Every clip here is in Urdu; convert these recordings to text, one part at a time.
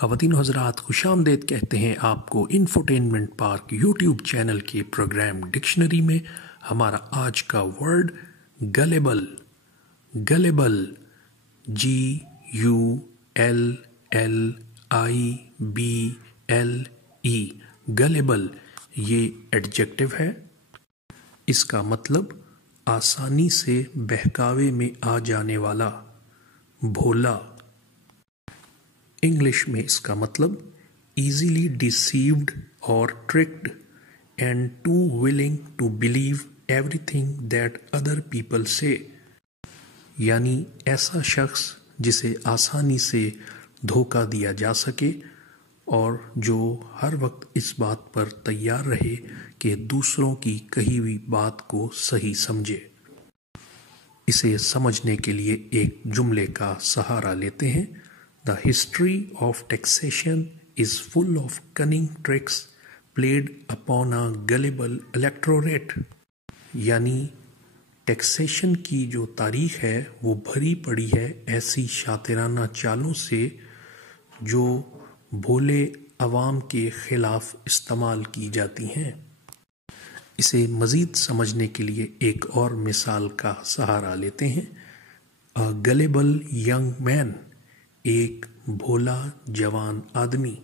خواتین و حضرات خوش آمدید کہتے ہیں آپ کو انفوٹینمنٹ پارک یوٹیوب چینل کے پروگرام ڈکشنری میں۔ ہمارا آج کا ورڈ گلیبل، گلیبل GULLIBLE، گلیبل یہ ایڈجیکٹو ہے۔ اس کا مطلب آسانی سے بہکاوے میں آ جانے والا، بھولا۔ انگلش میں اس کا مطلب ایزیلی ڈیسیوڈ اور tricked and too willing to believe everything that other people سے، یعنی ایسا شخص جسے آسانی سے دھوکہ دیا جا سکے اور جو ہر وقت اس بات پر تیار رہے کہ دوسروں کی کہی ہوئی بات کو صحیح سمجھے۔ اسے سمجھنے کے لیے ایک جملے کا سہارا لیتے ہیں۔ The history of taxation is full of cunning tricks played upon a gullible electorate، یعنی ٹیکسیشن کی جو تاریخ ہے وہ بھری پڑی ہے ایسی شاطرانہ چالوں سے جو بھولے عوام کے خلاف استعمال کی جاتی ہیں۔ اسے مزید سمجھنے کے لیے ایک اور مثال کا سہارا لیتے ہیں۔ A gullible young man، ایک بھولا جوان آدمی۔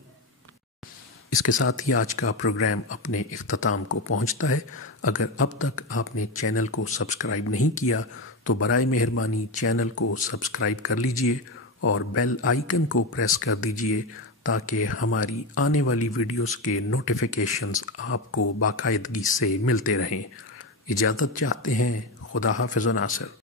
اس کے ساتھ ہی آج کا پروگرام اپنے اختتام کو پہنچتا ہے۔ اگر اب تک آپ نے چینل کو سبسکرائب نہیں کیا تو برائے مہربانی چینل کو سبسکرائب کر لیجئے اور بیل آئیکن کو پریس کر دیجئے تاکہ ہماری آنے والی ویڈیوز کے نوٹیفیکیشنز آپ کو باقاعدگی سے ملتے رہیں۔ اجازت چاہتے ہیں۔ خدا حافظ و ناصر۔